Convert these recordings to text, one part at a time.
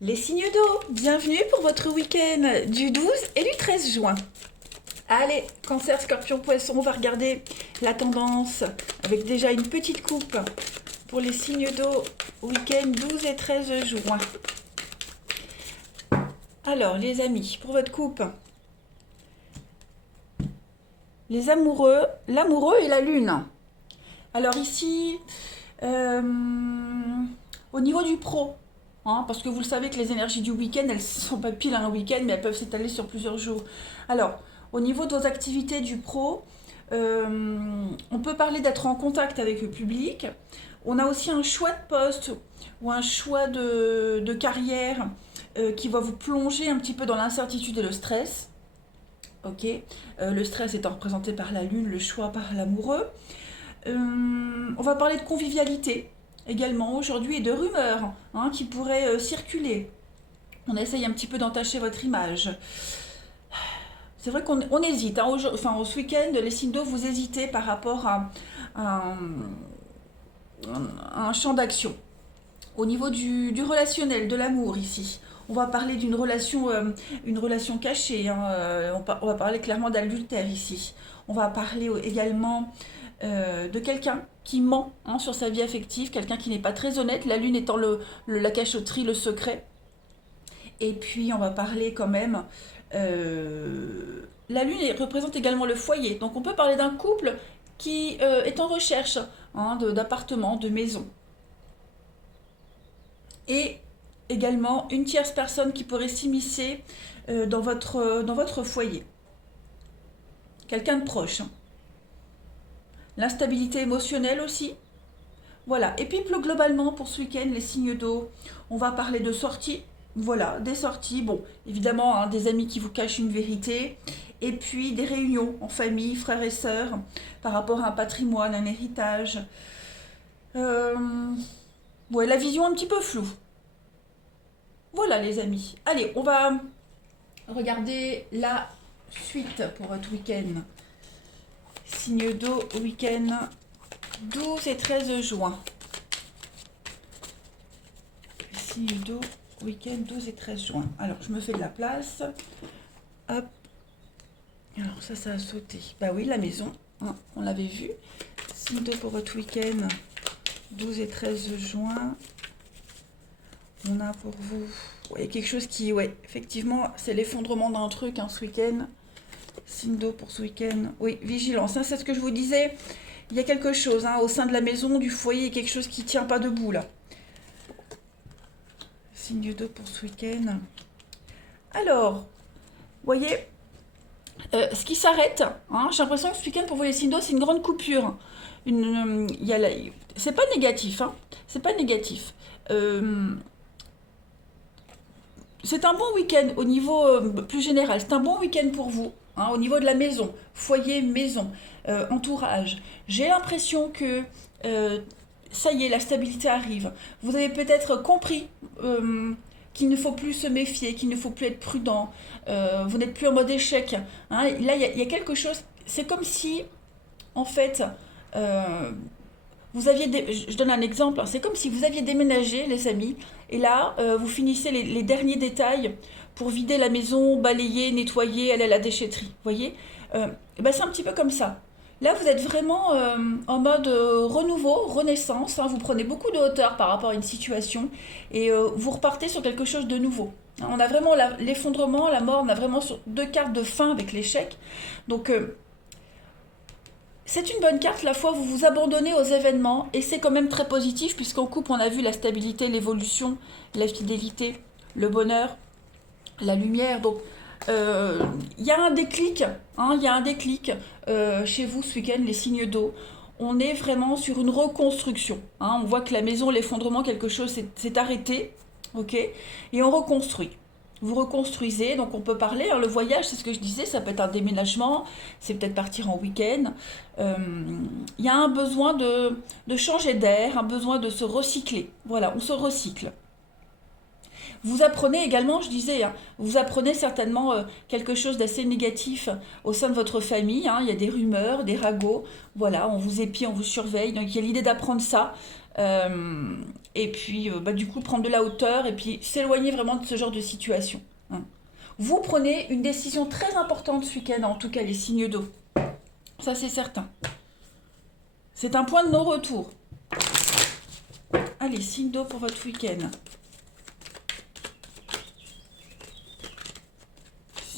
Les signes d'eau, bienvenue pour votre week-end du 12 et du 13 juin. Allez, Cancer, Scorpion, Poisson, on va regarder la tendance avec déjà une petite coupe pour les signes d'eau week-end 12 et 13 juin. Alors, les amis, pour votre coupe, les amoureux, l'amoureux et la lune. Alors ici, au niveau du pro, hein, parce que vous le savez que les énergies du week-end, elles ne sont pas pile un week-end, mais elles peuvent s'étaler sur plusieurs jours. Alors, au niveau de vos activités du pro, on peut parler d'être en contact avec le public. On a aussi un choix de poste ou un choix de carrière qui va vous plonger un petit peu dans l'incertitude et le stress. Ok, le stress étant représenté par la lune, le choix par l'amoureux. On va parler de convivialité également aujourd'hui et de rumeurs hein, qui pourraient circuler. On essaye un petit peu d'entacher votre image. C'est vrai qu'on hésite. Hein, enfin, ce week-end, les signes d'eau, vous hésitez par rapport à un champ d'action. Au niveau du relationnel, de l'amour ici, on va parler d'une une relation cachée. Hein, on va parler clairement d'adultère ici. On va parler également de quelqu'un qui ment hein, sur sa vie affective, quelqu'un qui n'est pas très honnête, la lune étant la cachotterie, le secret. Et puis on va parler quand même... la lune représente également le foyer, donc on peut parler d'un couple qui est en recherche hein, d'appartement, de maison. Et également une tierce personne qui pourrait s'immiscer dans votre foyer. Quelqu'un de proche. Hein. L'instabilité émotionnelle aussi. Voilà. Et puis plus globalement pour ce week-end, les signes d'eau, on va parler de sorties. Voilà, des sorties. Bon, évidemment, hein, des amis qui vous cachent une vérité. Et puis des réunions en famille, frères et sœurs, par rapport à un patrimoine, un héritage. Ouais, la vision un petit peu floue. Voilà les amis. Allez, on va regarder la suite pour votre week-end. Signe d'eau, week-end 12 et 13 juin. Signe d'eau, week-end 12 et 13 juin. Alors, je me fais de la place. Hop. Alors, ça a sauté. Bah oui, la maison, hein, on l'avait vu. Signe d'eau pour votre week-end 12 et 13 juin. On a pour vous ouais, quelque chose qui, ouais, effectivement, c'est l'effondrement d'un truc hein, ce week-end. Signe d'eau pour ce week-end. Oui, vigilance, hein, c'est ce que je vous disais. Il y a quelque chose hein, au sein de la maison, du foyer, quelque chose qui ne tient pas debout là. Signe d'eau pour ce week-end. Alors, vous voyez, ce qui s'arrête, hein, j'ai l'impression que ce week-end pour vous les signes d'eau, c'est une grande coupure. C'est pas négatif, hein, c'est pas négatif. C'est un bon week-end au niveau plus général. C'est un bon week-end pour vous, hein, au niveau de la maison, foyer, maison, entourage. J'ai l'impression que ça y est, la stabilité arrive. Vous avez peut-être compris qu'il ne faut plus se méfier, qu'il ne faut plus être prudent. Vous n'êtes plus en mode échec. Hein. Là, il y a quelque chose. C'est comme si, en fait, euh, je donne un exemple, hein. C'est comme si vous aviez déménagé, les amis, et là, vous finissez les derniers détails pour vider la maison, balayer, nettoyer, aller à la déchetterie. Vous voyez ben c'est un petit peu comme ça. Là, vous êtes vraiment en mode renouveau, renaissance. Hein. Vous prenez beaucoup de hauteur par rapport à une situation et vous repartez sur quelque chose de nouveau. Hein, on a vraiment l'effondrement, la mort, on a vraiment deux cartes de fin avec l'échec. Donc, c'est une bonne carte, la fois vous vous abandonnez aux événements et c'est quand même très positif puisqu'en couple on a vu la stabilité, l'évolution, la fidélité, le bonheur, la lumière. Donc il y a un déclic, hein, il y a un déclic chez vous ce week-end, les signes d'eau. On est vraiment sur une reconstruction. Hein. On voit que la maison, l'effondrement, quelque chose s'est arrêté, ok, et on reconstruit. Vous reconstruisez, donc on peut parler, hein, le voyage, c'est ce que je disais, ça peut être un déménagement, c'est peut-être partir en week-end. Euh, Il y a un besoin de changer d'air, un besoin de se recycler. Voilà, on se recycle. Vous apprenez également, je disais, hein, vous apprenez certainement quelque chose d'assez négatif au sein de votre famille. Hein. Il y a des rumeurs, des ragots. Voilà, on vous épie, on vous surveille. Donc il y a l'idée d'apprendre ça. Et puis, bah, du coup, prendre de la hauteur et puis s'éloigner vraiment de ce genre de situation, hein. Vous prenez une décision très importante ce week-end, en tout cas les signes d'eau. Ça, c'est certain. C'est un point de non-retour. Allez, signe d'eau pour votre week-end.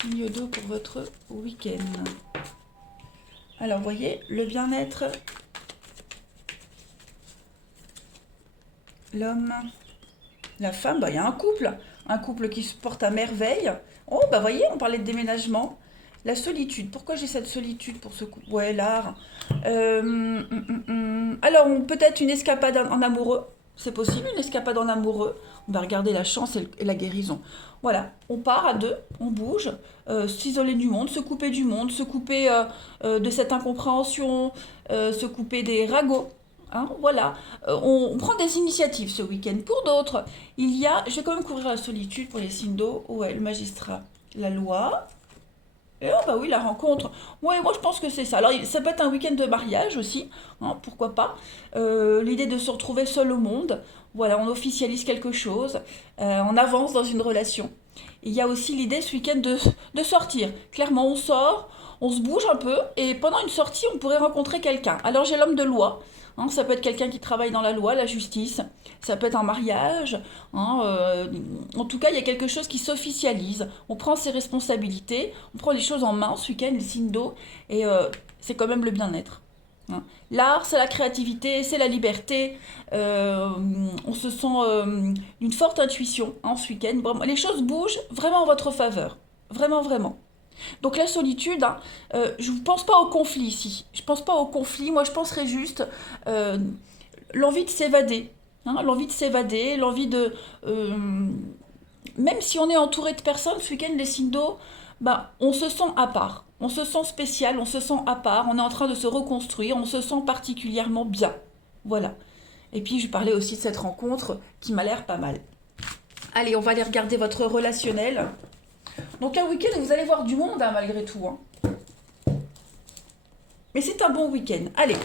Signe d'eau pour votre week-end. Alors, vous voyez, le bien-être, l'homme, la femme, bah, il y a un couple qui se porte à merveille. Oh, bah, voyez, on parlait de déménagement. La solitude, pourquoi j'ai cette solitude pour ce couple? Ouais, l'art. Alors, peut-être une escapade en amoureux. C'est possible, une escapade en amoureux. On va regarder la chance et la guérison. Voilà, on part à deux, on bouge, s'isoler du monde, se couper du monde, se couper de cette incompréhension, se couper des ragots. Hein, voilà, on prend des initiatives ce week-end. Pour d'autres, je vais quand même couvrir la solitude pour les signes d'eau. Ouais, le magistrat, la loi. Et oh bah oui, la rencontre. Ouais, moi je pense que c'est ça. Alors ça peut être un week-end de mariage aussi, hein, pourquoi pas. L'idée de se retrouver seul au monde. Voilà, on officialise quelque chose, on avance dans une relation. Il y a aussi l'idée ce week-end de sortir. Clairement, on sort, on se bouge un peu, et pendant une sortie, on pourrait rencontrer quelqu'un. Alors j'ai l'homme de loi, hein, ça peut être quelqu'un qui travaille dans la loi, la justice, ça peut être un mariage, hein, en tout cas, il y a quelque chose qui s'officialise. On prend ses responsabilités, on prend les choses en main ce week-end, les signes d'eau, et c'est quand même le bien-être, hein. L'art, c'est la créativité, c'est la liberté. On se sent d'une forte intuition, hein, ce week-end. Bon, les choses bougent vraiment en votre faveur. Vraiment, vraiment. Donc la solitude, hein, je ne pense pas au conflit ici. Je ne pense pas au conflit. Moi, je penserais juste euh, l'envie de s'évader, hein, l'envie de s'évader, l'envie de... même si on est entouré de personnes, ce week-end, les signes d'eau, bah, on se sent à part. On se sent spécial, on se sent à part, on est en train de se reconstruire, on se sent particulièrement bien. Voilà. Et puis je parlais aussi de cette rencontre qui m'a l'air pas mal. Allez, on va aller regarder votre relationnel. Donc un week-end, vous allez voir du monde, hein, malgré tout, hein. Mais c'est un bon week-end. Allez,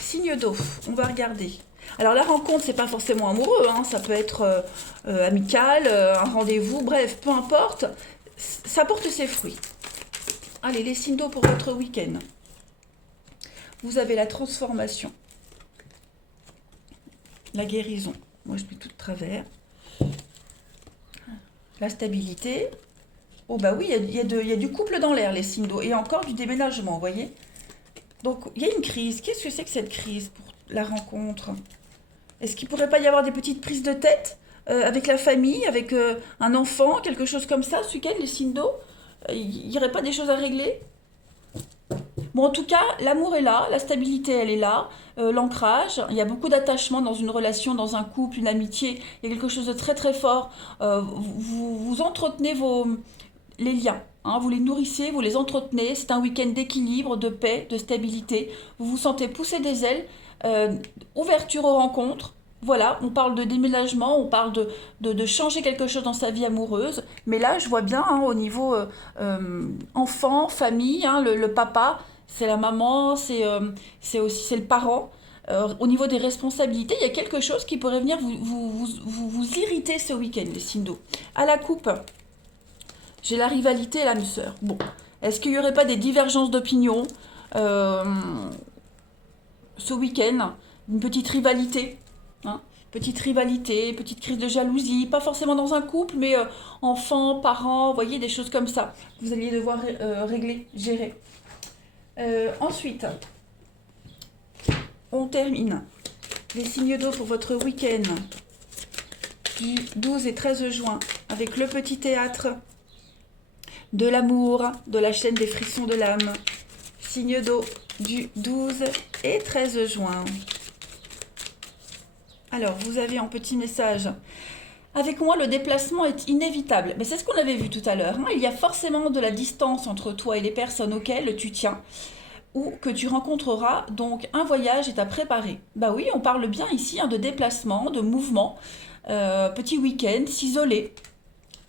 signe d'eau, on va regarder. Alors la rencontre, c'est pas forcément amoureux, hein, ça peut être amical, un rendez-vous, bref, peu importe, ça porte ses fruits. Allez, les signes d'eau pour votre week-end. Vous avez la transformation, la guérison. Moi, je mets tout de travers. La stabilité. Oh bah oui, il y a du couple dans l'air, les signes d'eau. Et encore du déménagement, vous voyez. Donc, il y a une crise. Qu'est-ce que c'est que cette crise pour la rencontre? Est-ce qu'il ne pourrait pas y avoir des petites prises de tête avec la famille, avec un enfant, quelque chose comme ça, ce week-end, les signes d'eau? Il n'y aurait pas des choses à régler? Bon, en tout cas, l'amour est là, la stabilité, elle est là, l'ancrage, il y a beaucoup d'attachement dans une relation, dans un couple, une amitié, il y a quelque chose de très très fort. Vous entretenez les liens, hein, vous les nourrissez, vous les entretenez, c'est un week-end d'équilibre, de paix, de stabilité, vous vous sentez pousser des ailes, ouverture aux rencontres. Voilà, on parle de déménagement, on parle de changer quelque chose dans sa vie amoureuse. Mais là, je vois bien, hein, au niveau enfant, famille, hein, le papa, c'est la maman, c'est le parent. Au niveau des responsabilités, il y a quelque chose qui pourrait venir vous irriter ce week-end, les signes d'eau. À la coupe, j'ai la rivalité et l'âme sœur. Bon, est-ce qu'il n'y aurait pas des divergences d'opinion ce week-end? Une petite rivalité, hein, petite rivalité, petite crise de jalousie, pas forcément dans un couple, mais enfants, parents, vous voyez, des choses comme ça. Vous alliez devoir régler, gérer. Ensuite, on termine les signes d'eau pour votre week-end du 12 et 13 juin avec le petit théâtre de l'amour, de la chaîne des frissons de l'âme. Signe d'eau du 12 et 13 juin. Alors, vous avez un petit message. Avec moi, le déplacement est inévitable. Mais c'est ce qu'on avait vu tout à l'heure, hein. Il y a forcément de la distance entre toi et les personnes auxquelles tu tiens ou que tu rencontreras. Donc, un voyage est à préparer. Bah oui, on parle bien ici, hein, de déplacement, de mouvement. Petit week-end, s'isoler.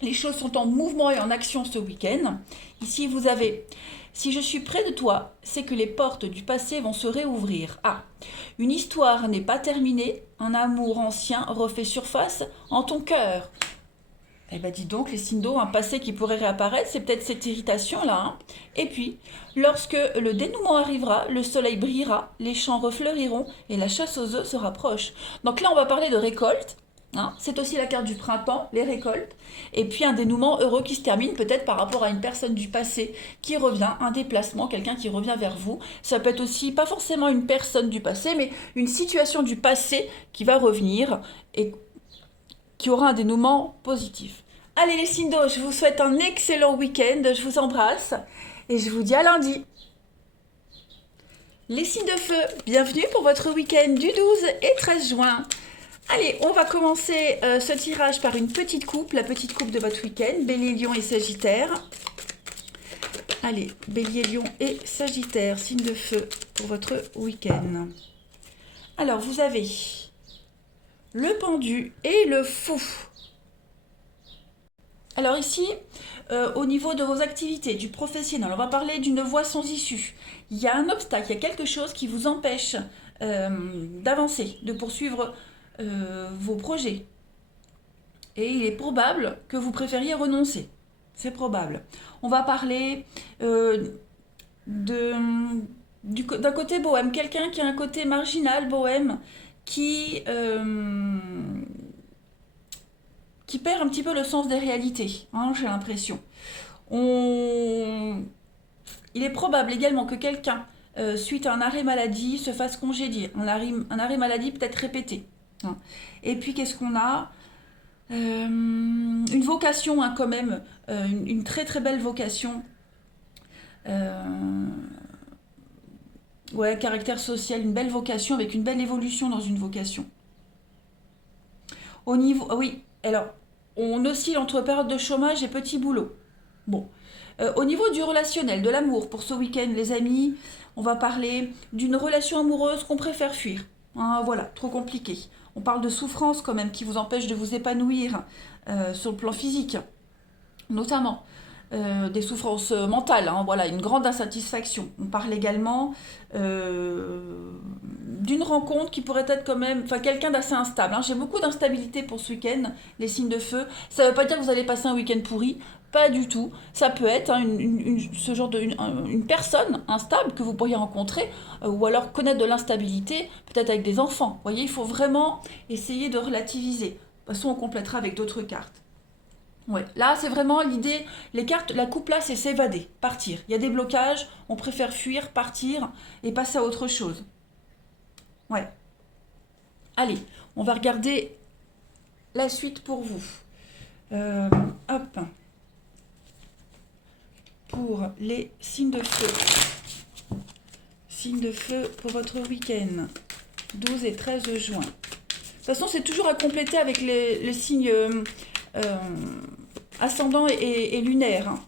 Les choses sont en mouvement et en action ce week-end. Ici, vous avez Si je suis près de toi, c'est que les portes du passé vont se réouvrir. Ah, une histoire n'est pas terminée, un amour ancien refait surface en ton cœur. Eh ben dis donc, les signes d'eau, un passé qui pourrait réapparaître, c'est peut-être cette irritation-là, hein. Et puis, lorsque le dénouement arrivera, le soleil brillera, les champs refleuriront et la chasse aux œufs se rapproche. Donc là, on va parler de récolte, hein. C'est aussi la carte du printemps, les récoltes. Et puis un dénouement heureux qui se termine peut-être par rapport à une personne du passé qui revient, un déplacement, quelqu'un qui revient vers vous. Ça peut être aussi, pas forcément une personne du passé, mais une situation du passé qui va revenir et qui aura un dénouement positif. Allez les signes d'eau, je vous souhaite un excellent week-end, je vous embrasse et je vous dis à lundi. Les signes de feu, bienvenue pour votre week-end du 12 et 13 juin. Allez, on va commencer ce tirage par une petite coupe, la petite coupe de votre week-end, Bélier, Lion et Sagittaire. Allez, Bélier, Lion et Sagittaire, signe de feu pour votre week-end. Alors, vous avez le pendu et le fou. Alors ici, au niveau de vos activités, du professionnel, on va parler d'une voie sans issue. Il y a un obstacle, il y a quelque chose qui vous empêche d'avancer, de poursuivre vos projets. Et il est probable que vous préfériez renoncer. C'est probable. On va parler d'un côté bohème, quelqu'un qui a un côté marginal bohème, qui perd un petit peu le sens des réalités, hein, j'ai l'impression. Il est probable également que quelqu'un, suite à un arrêt maladie, se fasse congédier. Un arrêt maladie peut-être répété, hein. Et puis qu'est-ce qu'on a? Une vocation, hein, quand même, une très très belle vocation. Ouais, caractère social, une belle vocation avec une belle évolution dans une vocation. Au niveau, ah oui, alors, on oscille entre période de chômage et petit boulot. Bon. Au niveau du relationnel, de l'amour, pour ce week-end, les amis, on va parler d'une relation amoureuse qu'on préfère fuir. Hein, voilà, trop compliqué. On parle de souffrance quand même qui vous empêche de vous épanouir sur le plan physique, notamment. Des souffrances mentales, hein, voilà, une grande insatisfaction. On parle également d'une rencontre qui pourrait être quand même, enfin quelqu'un d'assez instable, hein. J'ai beaucoup d'instabilité pour ce week-end, les signes de feu. Ça ne veut pas dire que vous allez passer un week-end pourri, pas du tout. Ça peut être, hein, ce genre une personne instable que vous pourriez rencontrer, ou alors connaître de l'instabilité, peut-être avec des enfants. Vous voyez, il faut vraiment essayer de relativiser. De toute façon, on complétera avec d'autres cartes. Ouais, là c'est vraiment l'idée, les cartes, la coupe là c'est s'évader, partir. Il y a des blocages, on préfère fuir, partir et passer à autre chose. Ouais. Allez, on va regarder la suite pour vous. Hop. Pour les signes de feu. Signes de feu pour votre week-end. 12 et 13 juin. De toute façon, c'est toujours à compléter avec les signes ascendant et lunaire, hein.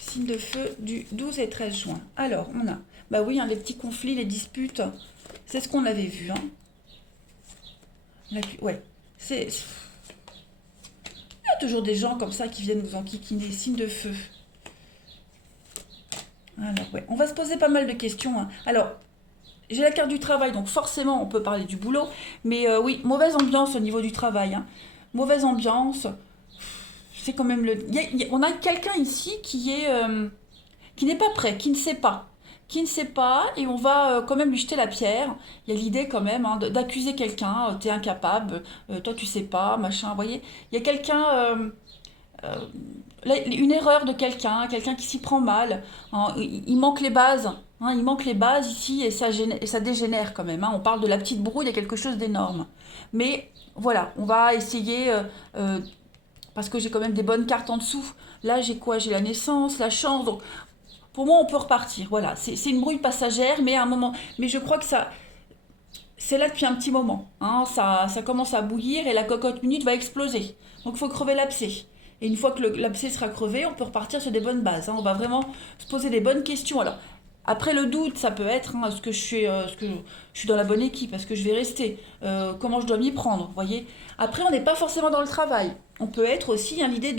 Signe de feu du 12 et 13 juin. Alors, on a, bah oui, hein, les petits conflits, les disputes, c'est ce qu'on avait vu, hein. Ouais, il y a toujours des gens comme ça qui viennent vous enquiquiner, signe de feu. Alors, ouais, on va se poser pas mal de questions, hein. Alors, j'ai la carte du travail, donc forcément, on peut parler du boulot, mais oui, mauvaise ambiance au niveau du travail, hein. Mauvaise ambiance. C'est quand même on a quelqu'un ici qui n'est pas prêt, qui ne sait pas. Qui ne sait pas, et on va quand même lui jeter la pierre. Il y a l'idée quand même, hein, d'accuser quelqu'un, t'es incapable, toi tu sais pas, machin, vous voyez. Il y a quelqu'un, une erreur de quelqu'un qui s'y prend mal, hein. Il manque les bases, hein, il manque les bases ici, et ça dégénère quand même, hein. On parle de la petite brouille, il y a quelque chose d'énorme. Mais voilà, on va essayer... parce que j'ai quand même des bonnes cartes en dessous. Là, j'ai quoi? J'ai la naissance, la chance. Donc, pour moi, on peut repartir. Voilà, c'est une brouille passagère, mais à un moment. Mais je crois que c'est là depuis un petit moment, hein. Ça commence à bouillir et la cocotte minute va exploser. Donc, il faut crever l'abcès. Et une fois que l'abcès sera crevé, on peut repartir sur des bonnes bases, hein. On va vraiment se poser des bonnes questions. Alors, après le doute, ça peut être, hein, est-ce que je suis dans la bonne équipe, est-ce que je vais rester, comment je dois m'y prendre, vous voyez. Après, on n'est pas forcément dans le travail. On peut être aussi, hein, l'idée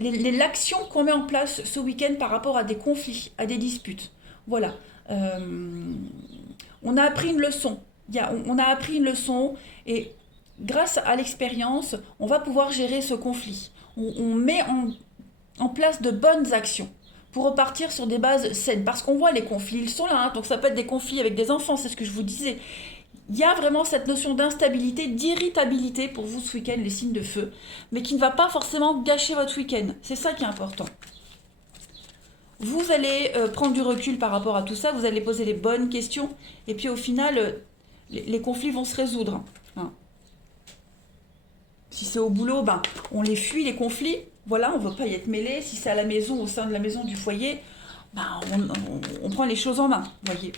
l'action qu'on met en place ce week-end par rapport à des conflits, à des disputes. Voilà. On a appris une leçon. On a appris une leçon et grâce à l'expérience, on va pouvoir gérer ce conflit. On met en place de bonnes actions pour repartir sur des bases saines. Parce qu'on voit les conflits, ils sont là. Hein, donc ça peut être des conflits avec des enfants, c'est ce que je vous disais. Il y a vraiment cette notion d'instabilité, d'irritabilité pour vous ce week-end, les signes de feu, mais qui ne va pas forcément gâcher votre week-end. C'est ça qui est important. Vous allez prendre du recul par rapport à tout ça, vous allez poser les bonnes questions, et puis au final, les conflits vont se résoudre. Hein. Si c'est au boulot, ben, on les fuit, les conflits. Voilà, on ne veut pas y être mêlé. Si c'est à la maison, au sein de la maison, du foyer, ben, on prend les choses en main, voyez.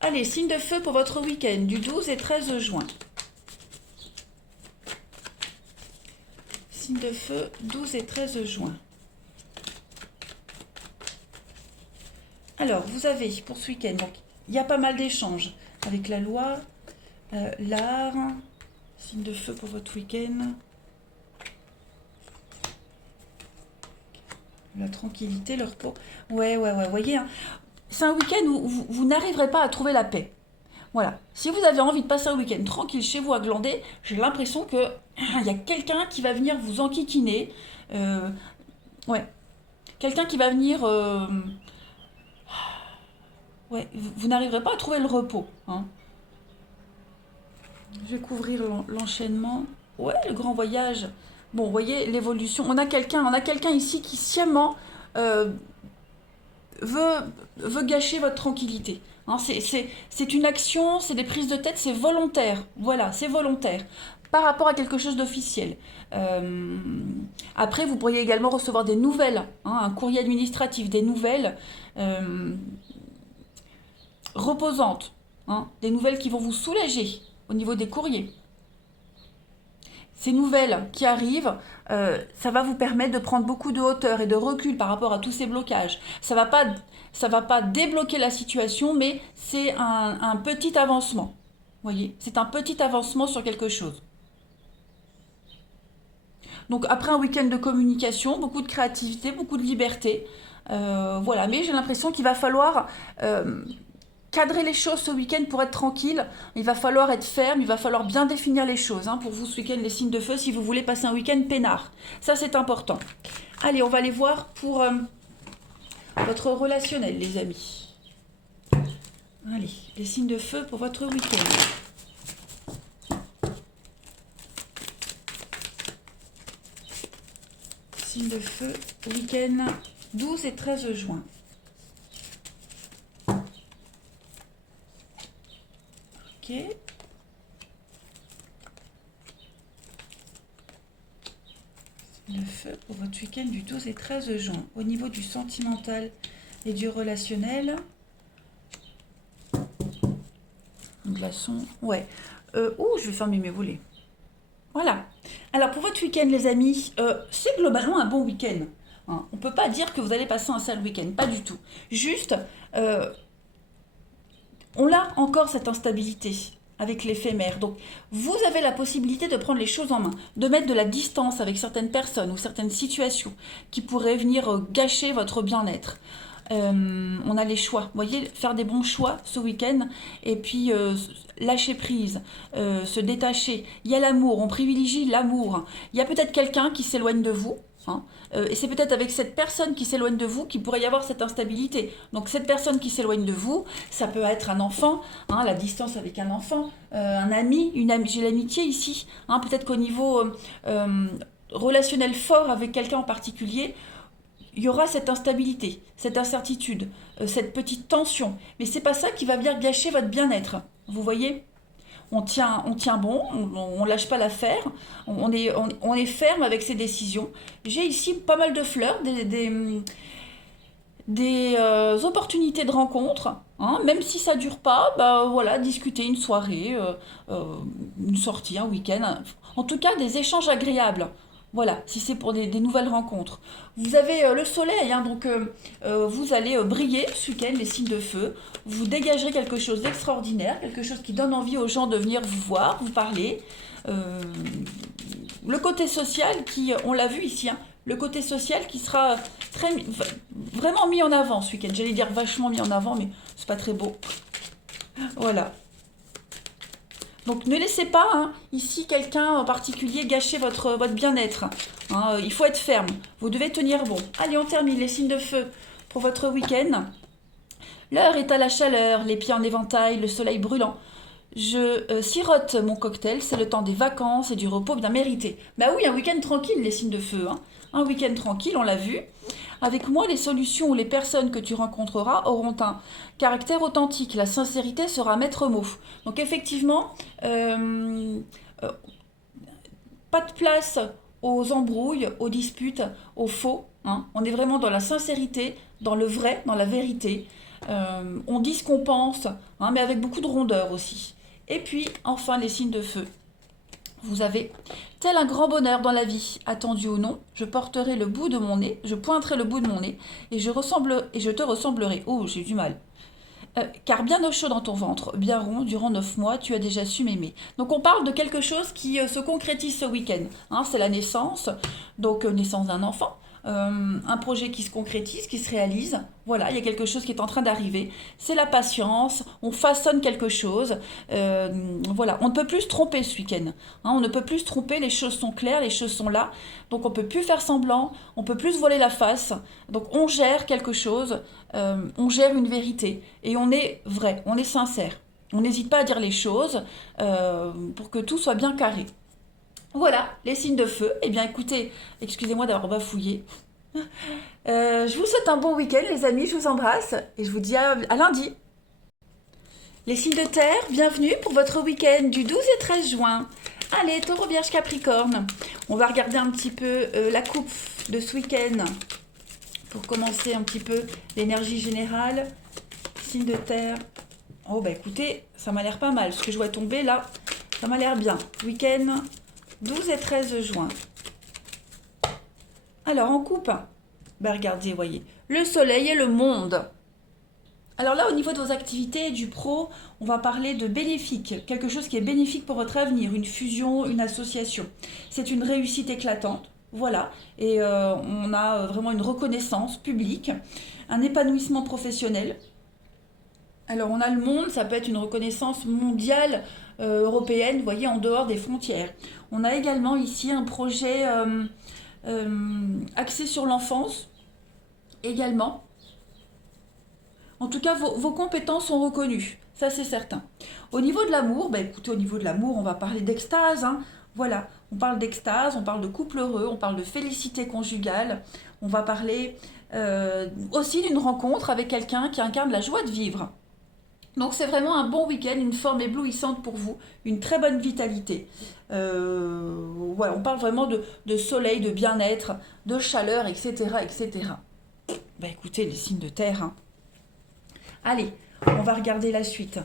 Allez, signe de feu pour votre week-end du 12 et 13 juin. Signe de feu, 12 et 13 juin. Alors, vous avez pour ce week-end, donc il y a pas mal d'échanges avec la loi, l'art, signe de feu pour votre week-end. La tranquillité, le repos. Ouais, voyez, hein, c'est un week-end où vous n'arriverez pas à trouver la paix. Voilà. Si vous avez envie de passer un week-end tranquille chez vous à glander, j'ai l'impression que il y a quelqu'un qui va venir vous enquiquiner. Ouais. Quelqu'un qui va venir... ouais, vous n'arriverez pas à trouver le repos. Hein. Je vais couvrir l'enchaînement. Ouais, le grand voyage. Bon, vous voyez, l'évolution. On a quelqu'un ici qui sciemment veut gâcher votre tranquillité. Hein, c'est une action, c'est des prises de tête, c'est volontaire. Voilà, c'est volontaire. Par rapport à quelque chose d'officiel. Après, vous pourriez également recevoir des nouvelles, hein, un courrier administratif, des nouvelles reposantes, hein, des nouvelles qui vont vous soulager au niveau des courriers. Ces nouvelles qui arrivent, ça va vous permettre de prendre beaucoup de hauteur et de recul par rapport à tous ces blocages. Ça va pas débloquer la situation, mais c'est un petit avancement. Voyez, c'est un petit avancement sur quelque chose. Donc après un week-end de communication, beaucoup de créativité, beaucoup de liberté. Voilà, mais j'ai l'impression qu'il va falloir cadrer les choses ce week-end pour être tranquille. Il va falloir être ferme, il va falloir bien définir les choses. Hein, pour vous ce week-end, les signes de feu, si vous voulez passer un week-end peinard. Ça, c'est important. Allez, on va aller voir pour votre relationnel, les amis. Allez, les signes de feu pour votre week-end. Signes de feu, week-end 12 et 13 juin. Ok. Le feu pour votre week-end du 12 et 13 juin. Au niveau du sentimental et du relationnel. Glaçon. Ouais. Je vais fermer mes volets. Voilà. Alors pour votre week-end, les amis, c'est globalement un bon week-end. Hein. On ne peut pas dire que vous allez passer un sale week-end. Pas du tout. Juste... on a encore cette instabilité avec l'éphémère. Donc, vous avez la possibilité de prendre les choses en main, de mettre de la distance avec certaines personnes ou certaines situations qui pourraient venir gâcher votre bien-être. On a les choix, vous voyez, faire des bons choix ce week-end et puis lâcher prise, se détacher. Il y a l'amour, on privilégie l'amour. Il y a peut-être quelqu'un qui s'éloigne de vous. Hein, et c'est peut-être avec cette personne qui s'éloigne de vous qu'il pourrait y avoir cette instabilité. Donc cette personne qui s'éloigne de vous, ça peut être un enfant, hein, la distance avec un enfant, un ami, une amie. J'ai l'amitié ici. Hein, peut-être qu'au niveau relationnel fort avec quelqu'un en particulier, il y aura cette instabilité, cette incertitude, cette petite tension. Mais c'est pas ça qui va venir gâcher votre bien-être. Vous voyez ? On tient bon, on lâche pas l'affaire, on est ferme avec ses décisions. J'ai ici pas mal de fleurs, des opportunités de rencontre, hein, même si ça dure pas, bah voilà, discuter une soirée, une sortie, un week-end, en tout cas des échanges agréables. Voilà, si c'est pour des nouvelles rencontres. Vous avez le soleil, hein, donc vous allez briller ce week-end, les signes de feu. Vous dégagerez quelque chose d'extraordinaire, quelque chose qui donne envie aux gens de venir vous voir, vous parler. Le côté social qui, on l'a vu ici, hein, le côté social qui sera vraiment mis en avant ce week-end. J'allais dire vachement mis en avant, mais c'est pas très beau. Voilà. Donc ne laissez pas ici quelqu'un en particulier gâcher votre bien-être. Il faut être ferme. Vous devez tenir bon. Allez, on termine les signes de feu pour votre week-end. L'heure est à la chaleur, les pieds en éventail, le soleil brûlant. Je sirote mon cocktail, c'est le temps des vacances et du repos bien mérité. Bah oui, un week-end tranquille, les signes de feu. Un week-end tranquille, on l'a vu. Avec moi, les solutions ou les personnes que tu rencontreras auront un caractère authentique. La sincérité sera maître mot. Donc effectivement, euh, pas de place aux embrouilles, aux disputes, aux faux. On est vraiment dans la sincérité, dans le vrai, dans la vérité. On dit ce qu'on pense, mais avec beaucoup de rondeur aussi. Et puis, enfin, les signes de feu. Vous avez tel un grand bonheur dans la vie, attendu ou non, je porterai le bout de mon nez, je pointerai le bout de mon nez, et je te ressemblerai. Oh, j'ai du mal. Car bien au chaud dans ton ventre, bien rond, durant 9 mois, tu as déjà su m'aimer. Donc on parle de quelque chose qui se concrétise ce week-end. C'est la naissance, donc naissance d'un enfant. Un projet qui se concrétise, qui se réalise. Voilà, il y a quelque chose qui est en train d'arriver. C'est la patience, on façonne quelque chose. Voilà, on ne peut plus se tromper ce week-end. On ne peut plus se tromper, les choses sont claires, les choses sont là. Donc on ne peut plus faire semblant, on ne peut plus se voiler la face. Donc on gère quelque chose, on gère une vérité. Et on est vrai, on est sincère. On n'hésite pas à dire les choses pour que tout soit bien carré. Voilà, les signes de feu. Eh bien, écoutez, excusez-moi d'avoir bafouillé. Je vous souhaite un bon week-end, les amis. Je vous embrasse et je vous dis à lundi. Les signes de terre, bienvenue pour votre week-end du 12 et 13 juin. Allez, Taureau, Vierge, Capricorne. On va regarder un petit peu la coupe de ce week-end pour commencer un petit peu l'énergie générale. Signes de terre. Oh, bah écoutez, ça m'a l'air pas mal. Ce que je vois tomber là, ça m'a l'air bien. Week-end 12 et 13 juin. Alors, en coupe, ben regardez, voyez, le soleil et le monde. Alors là, au niveau de vos activités du pro, on va parler de bénéfique, quelque chose qui est bénéfique pour votre avenir, une fusion, une association. C'est une réussite éclatante, voilà, et on a vraiment une reconnaissance publique, un épanouissement professionnel. Alors on a le monde, ça peut être une reconnaissance mondiale, européenne, vous voyez, en dehors des frontières. On a également ici un projet axé sur l'enfance, également. En tout cas, vos compétences sont reconnues, ça c'est certain. Au niveau de l'amour, bah écoutez, au niveau de l'amour, on va parler d'extase. Voilà, on parle d'extase, on parle de couple heureux, on parle de félicité conjugale, on va parler aussi d'une rencontre avec quelqu'un qui incarne la joie de vivre. Donc c'est vraiment un bon week-end, une forme éblouissante pour vous, une très bonne vitalité. Voilà, on parle vraiment de soleil, de bien-être, de chaleur, etc., etc. Bah écoutez, les signes de terre. Allez, on va regarder la suite.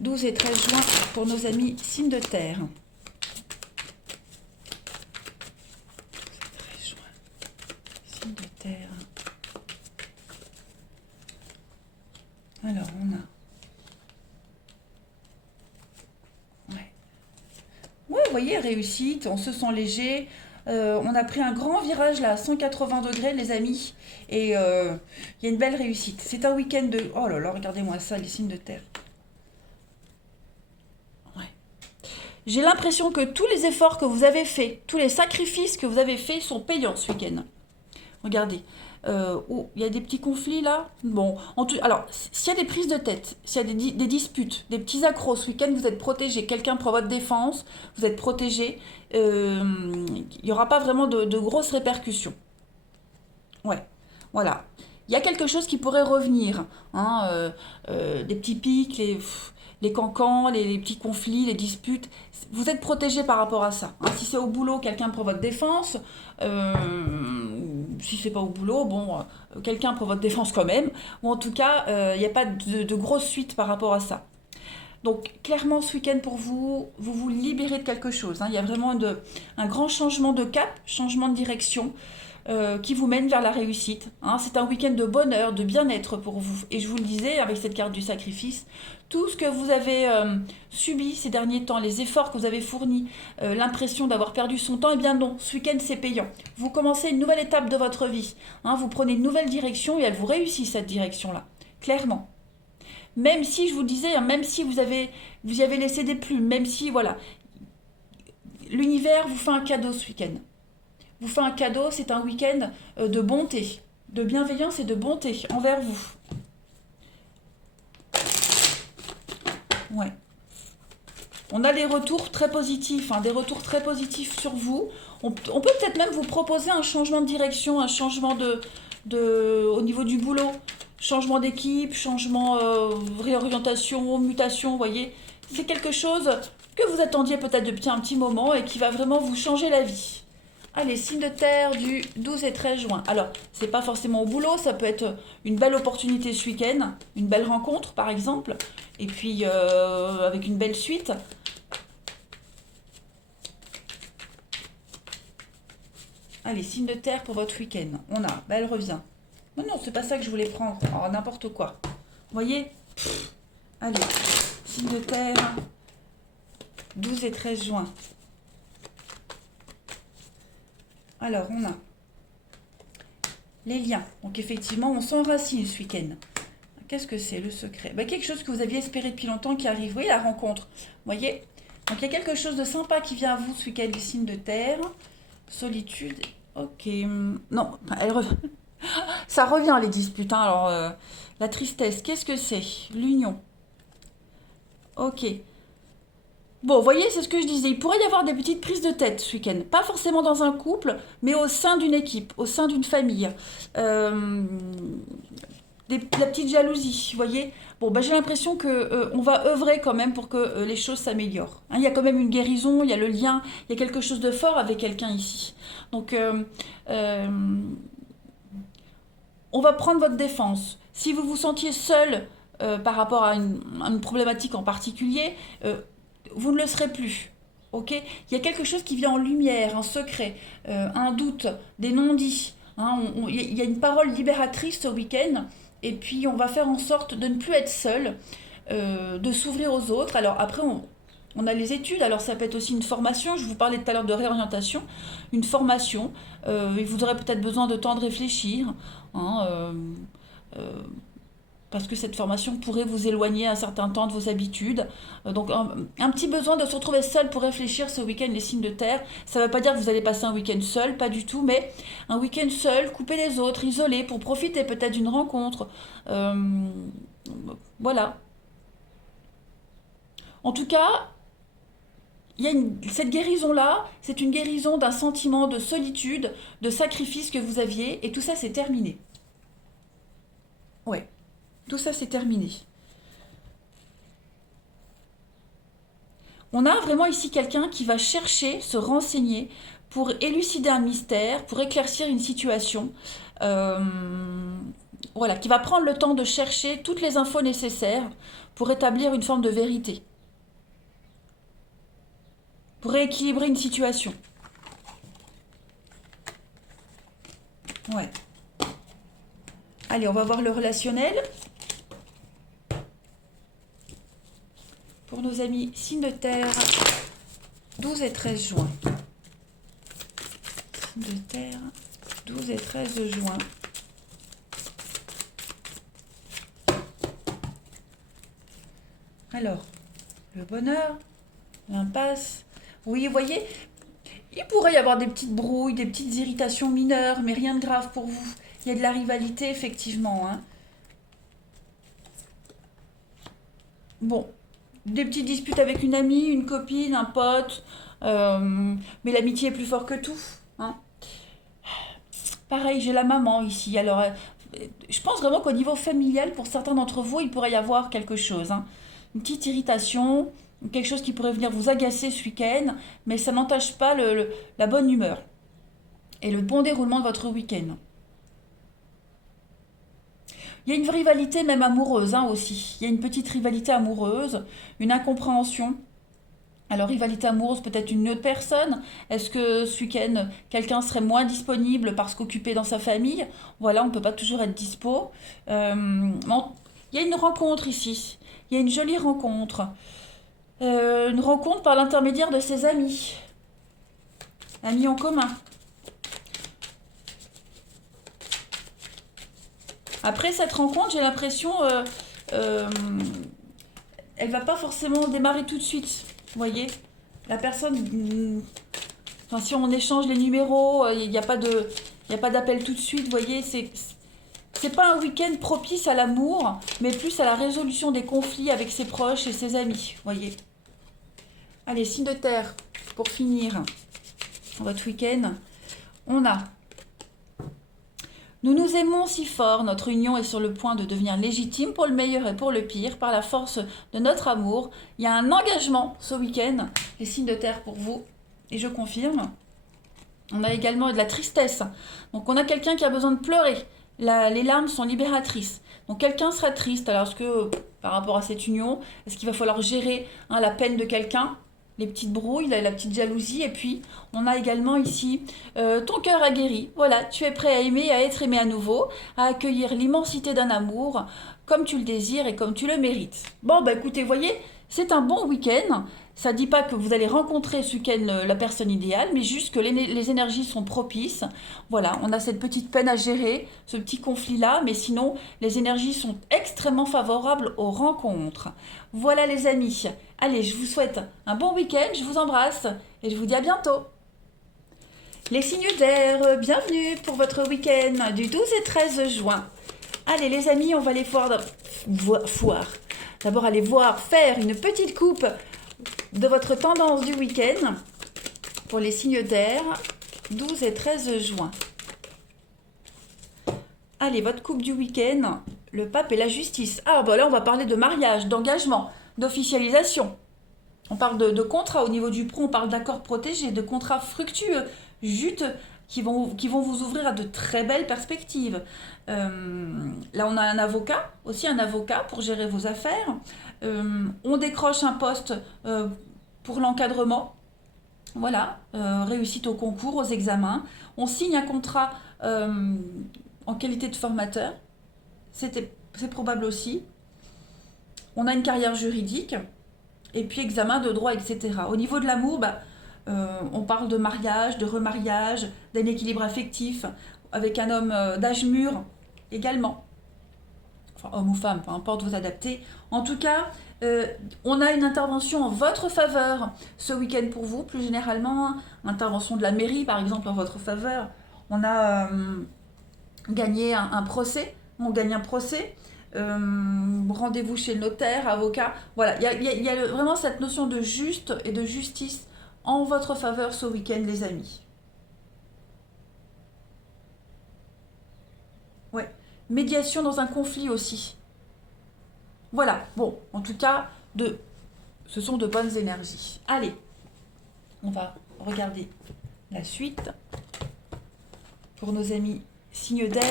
12 et 13 juin pour nos amis signes de terre. 12 et 13 juin, signes de terre. Alors, on a... Ouais, vous voyez, réussite, on se sent léger. On a pris un grand virage là, à 180 degrés, les amis. Et il y a une belle réussite. C'est un week-end de... Oh là là, regardez-moi ça, les signes de terre. Ouais. J'ai l'impression que tous les efforts que vous avez faits, tous les sacrifices que vous avez faits sont payants ce week-end. Regardez. Oh, il y a des petits conflits là. Bon, alors, s'il y a des prises de tête, s'il y a des disputes, des petits accros ce week-end, vous êtes protégé. Quelqu'un prend votre défense, vous êtes protégé. Il n'y aura pas vraiment de grosses répercussions. Ouais, voilà. Il y a quelque chose qui pourrait revenir. Des petits pics, les cancans, les petits conflits, les disputes. Vous êtes protégé par rapport à ça. Si c'est au boulot, quelqu'un prend votre défense. Si c'est pas au boulot, bon, quelqu'un prend votre défense quand même. Ou en tout cas, il n'y a pas de grosse suite par rapport à ça. Donc clairement ce week-end pour vous, vous vous libérez de quelque chose. Il y a vraiment un grand changement de cap, changement de direction. qui vous mène vers la réussite. Hein. C'est un week-end de bonheur, de bien-être pour vous. Et je vous le disais, avec cette carte du sacrifice, tout ce que vous avez subi ces derniers temps, les efforts que vous avez fournis, l'impression d'avoir perdu son temps, eh bien non, ce week-end c'est payant. Vous commencez une nouvelle étape de votre vie. Hein. Vous prenez une nouvelle direction et elle vous réussit cette direction-là. Clairement. Même si, je vous le disais, hein, même si vous y avez laissé des plumes, même si, voilà, l'univers vous fait un cadeau ce week-end. Vous fait un cadeau, c'est un week-end de bonté, de bienveillance et de bonté envers vous. Ouais. On a des retours très positifs, hein, des retours très positifs sur vous. On peut peut-être même vous proposer un changement de direction, un changement au niveau du boulot. Changement d'équipe, changement, réorientation, mutation, vous voyez. C'est quelque chose que vous attendiez peut-être depuis un petit moment et qui va vraiment vous changer la vie. Allez, signe de terre du 12 et 13 juin. Alors, c'est pas forcément au boulot, ça peut être une belle opportunité ce week-end, une belle rencontre par exemple, et puis avec une belle suite. Allez, signe de terre pour votre week-end. On a, bah, elle revient. Non, non, c'est pas ça que je voulais prendre. Oh, n'importe quoi. Vous voyez? Allez, signe de terre, 12 et 13 juin. Alors, on a les liens. Donc, effectivement, on s'enracine ce week-end. Qu'est-ce que c'est, le secret? Bah, quelque chose que vous aviez espéré depuis longtemps qui arrive. Oui, la rencontre. Vous voyez? Donc, il y a quelque chose de sympa qui vient à vous ce week-end du signe de terre. Solitude. Ok. Non, elle revient. Ça revient, les disputes. Hein. Alors, la tristesse, qu'est-ce que c'est? L'union. Ok. Bon, vous voyez, c'est ce que je disais. Il pourrait y avoir des petites prises de tête ce week-end. Pas forcément dans un couple, mais au sein d'une équipe, au sein d'une famille. Euh, la petite jalousie, vous voyez. Bon, bah, j'ai l'impression que on va œuvrer quand même pour que les choses s'améliorent. Hein, il y a quand même une guérison, il y a le lien, il y a quelque chose de fort avec quelqu'un ici. Donc, euh, on va prendre votre défense. Si vous vous sentiez seul par rapport à une problématique en particulier, vous ne le serez plus. Ok? Il y a quelque chose qui vient en lumière, un secret, un doute, des non-dits. Hein, il y a une parole libératrice ce week-end, et puis on va faire en sorte de ne plus être seul, de s'ouvrir aux autres. Alors après, on a les études, alors ça peut être aussi une formation. Je vous parlais tout à l'heure de réorientation, une formation. Et vous aurez peut-être besoin de temps de réfléchir. Hein, euh, parce que cette formation pourrait vous éloigner un certain temps de vos habitudes. Donc un petit besoin de se retrouver seul pour réfléchir ce week-end, les signes de terre. Ça ne veut pas dire que vous allez passer un week-end seul, pas du tout, mais un week-end seul, coupé des autres, isolé, pour profiter peut-être d'une rencontre. Euh, voilà. En tout cas, cette guérison-là, c'est une guérison d'un sentiment de solitude, de sacrifice que vous aviez, et tout ça, c'est terminé. Ouais, tout ça, c'est terminé. On a vraiment ici quelqu'un qui va chercher, se renseigner pour élucider un mystère, pour éclaircir une situation. Euh, voilà, qui va prendre le temps de chercher toutes les infos nécessaires pour établir une forme de vérité, pour rééquilibrer une situation. Ouais. Allez, on va voir le relationnel. Pour nos amis signes de terre, 12 et 13 juin. Signes de terre, 12 et 13 juin. Alors, le bonheur, l'impasse. Oui, vous voyez, il pourrait y avoir des petites brouilles, des petites irritations mineures, mais rien de grave pour vous. Il y a de la rivalité, effectivement. Hein. Bon, des petites disputes avec une amie, une copine, un pote, mais l'amitié est plus fort que tout. Hein. Pareil, j'ai la maman ici. Alors, je pense vraiment qu'au niveau familial, pour certains d'entre vous, il pourrait y avoir quelque chose. Hein. Une petite irritation, quelque chose qui pourrait venir vous agacer ce week-end, mais ça n'entache pas la bonne humeur et le bon déroulement de votre week-end. Il y a une rivalité même amoureuse hein, aussi. Il y a une petite rivalité amoureuse, une incompréhension. Alors, rivalité amoureuse, peut-être une autre personne. Est-ce que ce week-end, quelqu'un serait moins disponible parce qu'occupé dans sa famille? Voilà, on ne peut pas toujours être dispo. Il y a une rencontre ici. Il y a une jolie rencontre. Une rencontre par l'intermédiaire de ses amis. Amis en commun. Après cette rencontre, j'ai l'impression, euh, elle va pas forcément démarrer tout de suite. Vous voyez, la personne, enfin, si on échange les numéros, il n'y a pas de, il y a pas d'appel tout de suite. Vous voyez, c'est pas un week-end propice à l'amour, mais plus à la résolution des conflits avec ses proches et ses amis. Vous voyez. Allez, signe de terre pour finir votre week-end. On a nous nous aimons si fort, notre union est sur le point de devenir légitime pour le meilleur et pour le pire, par la force de notre amour. Il y a un engagement ce week-end, les signes de terre pour vous, et je confirme. On a également de la tristesse. Donc on a quelqu'un qui a besoin de pleurer. Les larmes sont libératrices. Donc quelqu'un sera triste. Alors est-ce que par rapport à cette union, est-ce qu'il va falloir gérer la peine de quelqu'un, les petites brouilles, la petite jalousie. Et puis, on a également ici ton cœur a guéri. Voilà, tu es prêt à aimer, à être aimé à nouveau, à accueillir l'immensité d'un amour comme tu le désires et comme tu le mérites. Bon, bah écoutez, voyez, c'est un bon week-end. Ça ne dit pas que vous allez rencontrer ce week-end la personne idéale, mais juste que les énergies sont propices. Voilà, on a cette petite peine à gérer, ce petit conflit-là, mais sinon, les énergies sont extrêmement favorables aux rencontres. Voilà les amis. Allez, je vous souhaite un bon week-end, je vous embrasse et je vous dis à bientôt. Les signes d'air, bienvenue pour votre week-end du 12 et 13 juin. Allez les amis, on va aller foire. D'abord aller voir faire une petite coupe de votre tendance du week-end pour les signes d'air 12 et 13 juin. Allez, votre coupe du week-end, le pape et la justice. Ah bah là on va parler de mariage, d'engagement, d'officialisation. On parle de contrats au niveau du pro, on parle d'accords protégés, de contrats fructueux, juteux, qui vont vous ouvrir à de très belles perspectives. Là, on a un avocat, aussi un avocat pour gérer vos affaires. On décroche un poste pour l'encadrement. Voilà, réussite au concours, aux examens. On signe un contrat en qualité de formateur. C'est probable aussi. On a une carrière juridique. Et puis examen de droit, etc. Au niveau de l'amour, on parle de mariage, de remariage, d'un équilibre affectif avec un homme d'âge mûr également. Enfin, homme ou femme, peu importe, vous adaptez. En tout cas, on a une intervention en votre faveur ce week-end pour vous, plus généralement, intervention de la mairie, par exemple, en votre faveur. On a gagné un procès, on gagne un procès. Rendez-vous chez le notaire, avocat. Voilà, il y a vraiment cette notion de juste et de justice en votre faveur ce week-end, les amis. Ouais. Médiation dans un conflit aussi. Voilà, bon, en tout cas, ce sont de bonnes énergies. Allez, on va regarder la suite pour nos amis signes d'air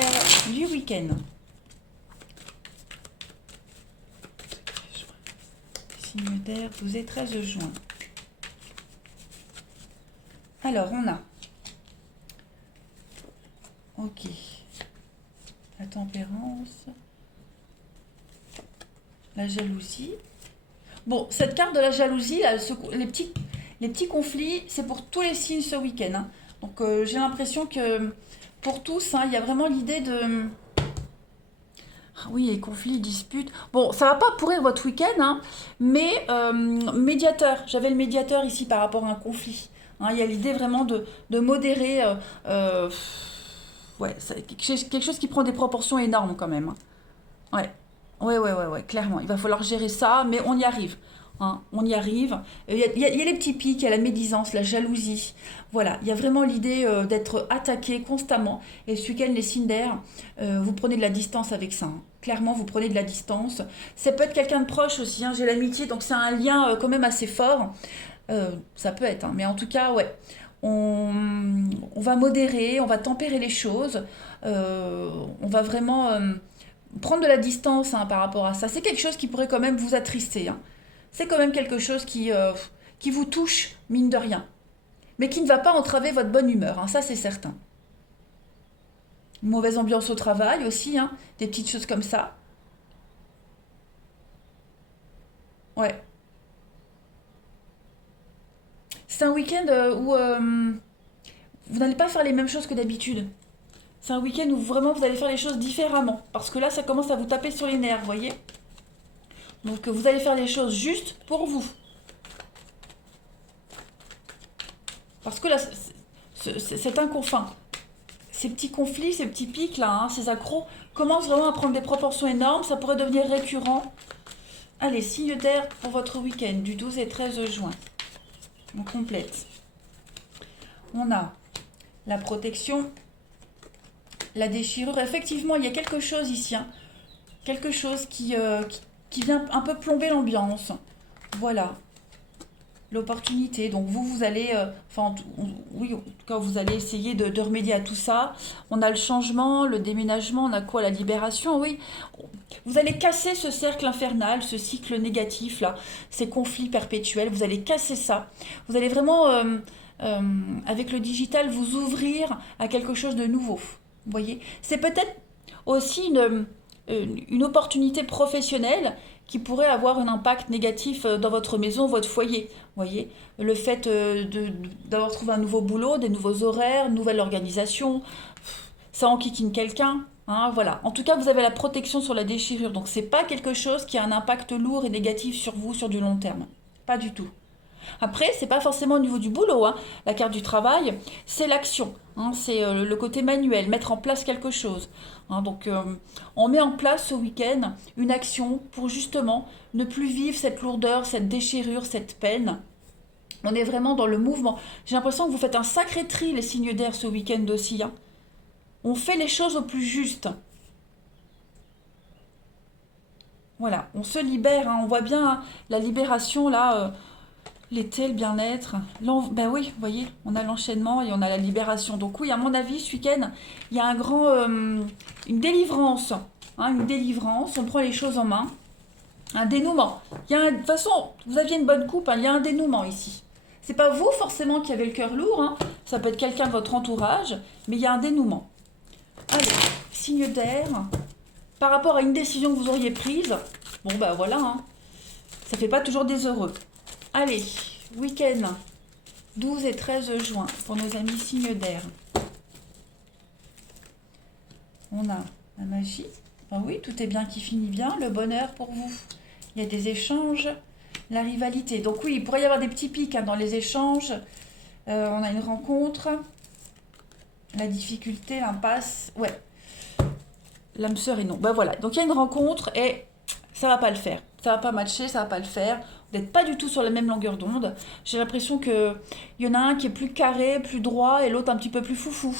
du week-end. Signe d'air, 12 et 13 juin. Alors, on a... Ok. La tempérance. La jalousie. Bon, cette carte de la jalousie, là, les petits conflits, c'est pour tous les signes ce week-end. Hein. Donc, j'ai l'impression que pour tous, il y a vraiment l'idée de... Ah oui, les conflits, disputes. Bon, ça va pas pourrir votre week-end, mais médiateur. J'avais le médiateur ici par rapport à un conflit. Il y a l'idée vraiment de modérer. Ouais, quelque chose qui prend des proportions énormes quand même. Ouais. Ouais, clairement. Il va falloir gérer ça, mais on y arrive. On y arrive. Il y a les petits pics, il y a la médisance, la jalousie. Voilà, il y a vraiment l'idée d'être attaqué constamment. Et ce week-end, les signes d'air, vous prenez de la distance avec ça. Clairement, vous prenez de la distance. Ça peut être quelqu'un de proche aussi. J'ai l'amitié, donc c'est un lien quand même assez fort. Ça peut être, mais en tout cas, ouais. On va modérer, on va tempérer les choses. On va vraiment prendre de la distance par rapport à ça. C'est quelque chose qui pourrait quand même vous attrister. C'est quand même quelque chose qui vous touche, mine de rien, mais qui ne va pas entraver votre bonne humeur, hein, ça c'est certain. Une mauvaise ambiance au travail aussi, hein, des petites choses comme ça. Ouais. C'est un week-end où vous n'allez pas faire les mêmes choses que d'habitude. C'est un week-end où vraiment vous allez faire les choses différemment. Parce que là, ça commence à vous taper sur les nerfs, vous voyez. Donc vous allez faire les choses juste pour vous. Parce que là, c'est un confin. Ces petits conflits, ces petits pics là, hein, ces accros, commencent vraiment à prendre des proportions énormes. Ça pourrait devenir récurrent. Allez, signe d'air pour votre week-end du 12 et 13 juin. On complète. On a la protection, la déchirure. Effectivement, il y a quelque chose ici, hein. Quelque chose qui vient un peu plomber l'ambiance. Voilà, l'opportunité. Donc vous allez, oui, en tout cas, vous allez essayer de remédier à tout ça. On a le changement, le déménagement, on a quoi? La libération, oui. Vous allez casser ce cercle infernal, ce cycle négatif là, ces conflits perpétuels. Vous allez casser ça. Vous allez vraiment, avec le digital, vous ouvrir à quelque chose de nouveau. Vous voyez? C'est peut-être aussi une opportunité professionnelle qui pourrait avoir un impact négatif dans votre maison, votre foyer. Vous voyez, le fait d'avoir trouvé un nouveau boulot, des nouveaux horaires, une nouvelle organisation, ça enquiquine quelqu'un. Hein, voilà. En tout cas, vous avez la protection sur la déchirure. Donc, c'est pas quelque chose qui a un impact lourd et négatif sur vous sur du long terme. Pas du tout. Après, c'est pas forcément au niveau du boulot, hein. La carte du travail, c'est l'action, hein. C'est le côté manuel, mettre en place quelque chose, hein. Donc, on met en place ce week-end une action pour justement ne plus vivre cette lourdeur, cette déchirure, cette peine. On est vraiment dans le mouvement. J'ai l'impression que vous faites un sacré tri, les signes d'air, ce week-end aussi, hein. On fait les choses au plus juste. Voilà, on se libère, hein. On voit bien, hein, la libération là. L'été, le bien-être. Ben oui, vous voyez, on a l'enchaînement et on a la libération. Donc oui, à mon avis, ce week-end, il y a une délivrance. Hein, une délivrance, on prend les choses en main. Un dénouement. De toute façon, vous aviez une bonne coupe, hein, il y a un dénouement ici. C'est pas vous forcément qui avez le cœur lourd, hein, ça peut être quelqu'un de votre entourage, mais il y a un dénouement. Allez, signe d'air. Par rapport à une décision que vous auriez prise, bon ben voilà, hein, ça fait pas toujours des heureux. Allez, week-end 12 et 13 juin pour nos amis signes d'air. On a la magie. Ah oui, tout est bien qui finit bien. Le bonheur pour vous. Il y a des échanges. La rivalité. Donc oui, il pourrait y avoir des petits pics, hein, dans les échanges. On a une rencontre. La difficulté, l'impasse. Ouais. L'âme sœur et non. Ben voilà. Donc il y a une rencontre et ça va pas le faire. Ça va pas matcher, ça va pas le faire. Vous n'êtes pas du tout sur la même longueur d'onde. J'ai l'impression qu'il y en a un qui est plus carré, plus droit, et l'autre un petit peu plus foufou.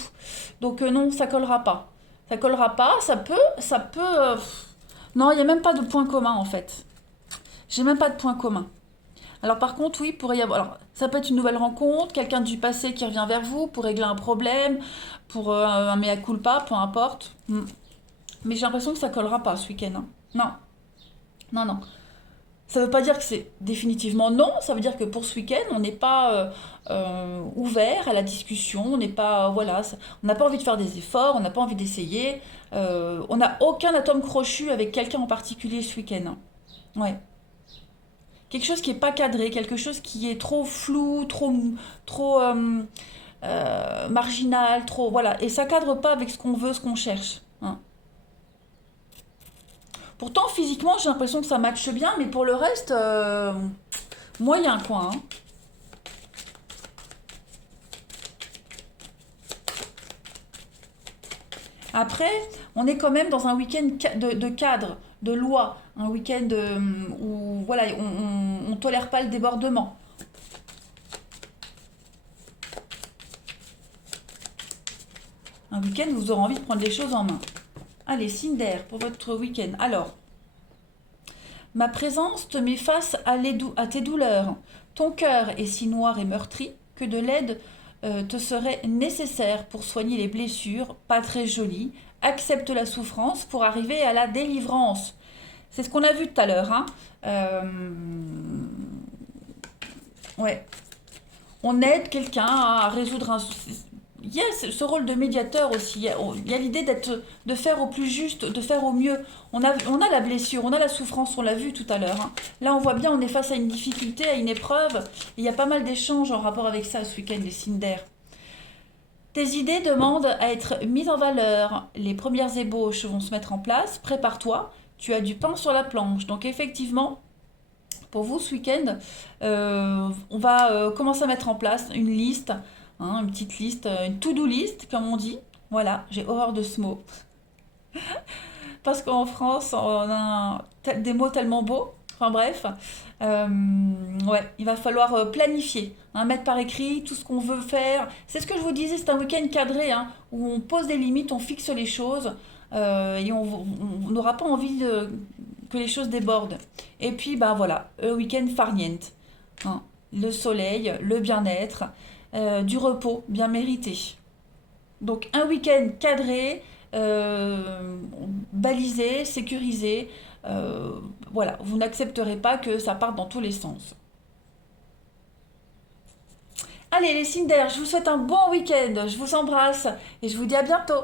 Donc non, ça collera pas. Ça collera pas, ça peut. Non, il n'y a même pas de point commun en fait. J'ai même pas de point commun. Alors par contre, oui, pourrait y avoir. Alors, ça peut être une nouvelle rencontre, quelqu'un du passé qui revient vers vous pour régler un problème, pour un mea culpa, peu importe. Mais j'ai l'impression que ça collera pas ce week-end, hein. Non, non, non. Ça ne veut pas dire que c'est définitivement non, ça veut dire que pour ce week-end, on n'est pas ouvert à la discussion, on n'est pas, voilà, on n'a pas envie de faire des efforts, on n'a pas envie d'essayer, on n'a aucun atome crochu avec quelqu'un en particulier ce week-end, hein. Ouais. Quelque chose qui n'est pas cadré, quelque chose qui est trop flou, trop marginal, trop, voilà. Et ça cadre pas avec ce qu'on veut, ce qu'on cherche, hein. Pourtant, physiquement, j'ai l'impression que ça matche bien, mais pour le reste, moyen quoi, hein. Après, on est quand même dans un week-end de cadre, de loi, un week-end où voilà, on tolère pas le débordement. Un week-end où vous aurez envie de prendre les choses en main. Allez, signe d'air pour votre week-end. Alors, ma présence te met face à tes douleurs. Ton cœur est si noir et meurtri que de l'aide te serait nécessaire pour soigner les blessures, pas très jolies. Accepte la souffrance pour arriver à la délivrance. C'est ce qu'on a vu tout à l'heure, hein. Ouais. On aide quelqu'un à résoudre un... Il y a ce rôle de médiateur aussi. Il y a l'idée de faire au plus juste, de faire au mieux. On a la blessure, on a la souffrance, on l'a vu tout à l'heure, hein. Là, on voit bien, on est face à une difficulté, à une épreuve. Il y a pas mal d'échanges en rapport avec ça ce week-end, les Cinder. Tes idées demandent à être mises en valeur. Les premières ébauches vont se mettre en place. Prépare-toi. Tu as du pain sur la planche. Donc effectivement, pour vous ce week-end, on va commencer à mettre en place une liste, hein, une petite liste, une to-do list, comme on dit. Voilà, j'ai horreur de ce mot. Parce qu'en France, on a des mots tellement beaux. Enfin bref, Euh, ouais, il va falloir planifier, hein, mettre par écrit tout ce qu'on veut faire. C'est ce que je vous disais, c'est un week-end cadré, hein, où on pose des limites, on fixe les choses, et on n'aura pas envie que les choses débordent. Et puis, bah voilà, week-end farniente, hein, le soleil, le bien-être, du repos bien mérité. Donc un week-end cadré, balisé, sécurisé. euh, voilà, vous n'accepterez pas que ça parte dans tous les sens. Allez les Cinder, je vous souhaite un bon week-end, je vous embrasse et je vous dis à bientôt.